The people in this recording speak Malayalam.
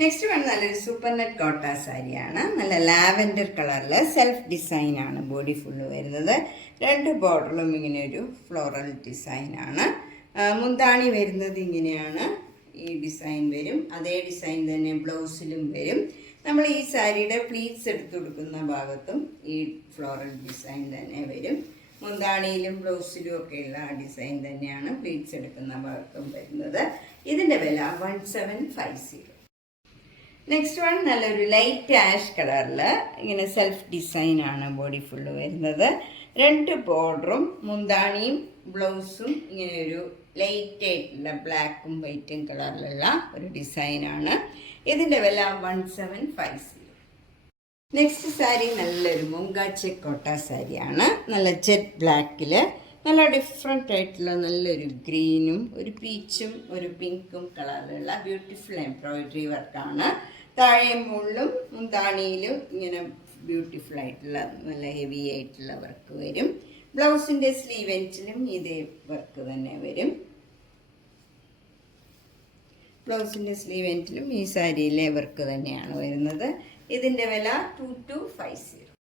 നെക്സ്റ്റ് വൺ നല്ലൊരു സൂപ്പർ നെറ്റ് കോട്ട സാരിയാണ്. നല്ല ലാവൻഡർ കളറിൽ സെൽഫ് ഡിസൈനാണ് ബോഡി ഫുള്ള് വരുന്നത്. രണ്ട് ബോർഡറിലും ഇങ്ങനെ ഒരു ഫ്ലോറൽ ഡിസൈനാണ്. മുന്താണി വരുന്നത് ഇങ്ങനെയാണ്. ഈ ഡിസൈൻ വരും. അതേ ഡിസൈൻ തന്നെ ബ്ലൗസിലും വരും. നമ്മൾ ഈ സാരിയുടെ പ്ലീറ്റ്സ് എടുത്തു കൊടുക്കുന്ന ഭാഗത്തും ഈ ഫ്ലോറൽ ഡിസൈൻ തന്നെ വരും. മുന്താണിയിലും ബ്ലൗസിലും ഒക്കെയുള്ള ആ ഡിസൈൻ തന്നെയാണ് പ്ലീറ്റ്സ് എടുക്കുന്ന ഭാഗത്തും വരുന്നത്. ഇതിൻ്റെ വില 1750. നെക്സ്റ്റ് വൺ നല്ലൊരു ലൈറ്റ് ആഷ് കളറിൽ ഇങ്ങനെ സെൽഫ് ഡിസൈനാണ് ബോഡി ഫുള്ള് വരുന്നത്. രണ്ട് ബോർഡറും മുന്താണിയും ബ്ലൗസും ഇങ്ങനെ ഒരു ലൈറ്റ് ആയിട്ടുള്ള ബ്ലാക്കും വൈറ്റും കളറിലുള്ള ഒരു ഡിസൈനാണ്. ഇതിൻ്റെ വില 1750. നെക്സ്റ്റ് സാരി നല്ലൊരു മുങ്കാച്ചി കോട്ട സാരിയാണ്. നല്ല ജെറ്റ് ബ്ലാക്കിൽ നല്ല ഡിഫറെൻ്റ് ആയിട്ടുള്ള നല്ലൊരു ഗ്രീനും ഒരു പീച്ചും ഒരു പിങ്കും കളറിലുള്ള ബ്യൂട്ടിഫുൾ എംബ്രോയിഡറി വർക്കാണ്. താഴെയും മുകളിലും മുന്താണിയിലും ഇങ്ങനെ ബ്യൂട്ടിഫുൾ ആയിട്ടുള്ള നല്ല ഹെവി ആയിട്ടുള്ള വർക്ക് വരും. ബ്ലൗസിൻ്റെ സ്ലീവ് എൻഡിലും ഇതേ വർക്ക് തന്നെ വരും. ബ്ലൗസിൻ്റെ സ്ലീവ് എൻഡിലും ഈ സാരിയിലെ വർക്ക് തന്നെയാണ് വരുന്നത്. ഇതിൻ്റെ വില 2250.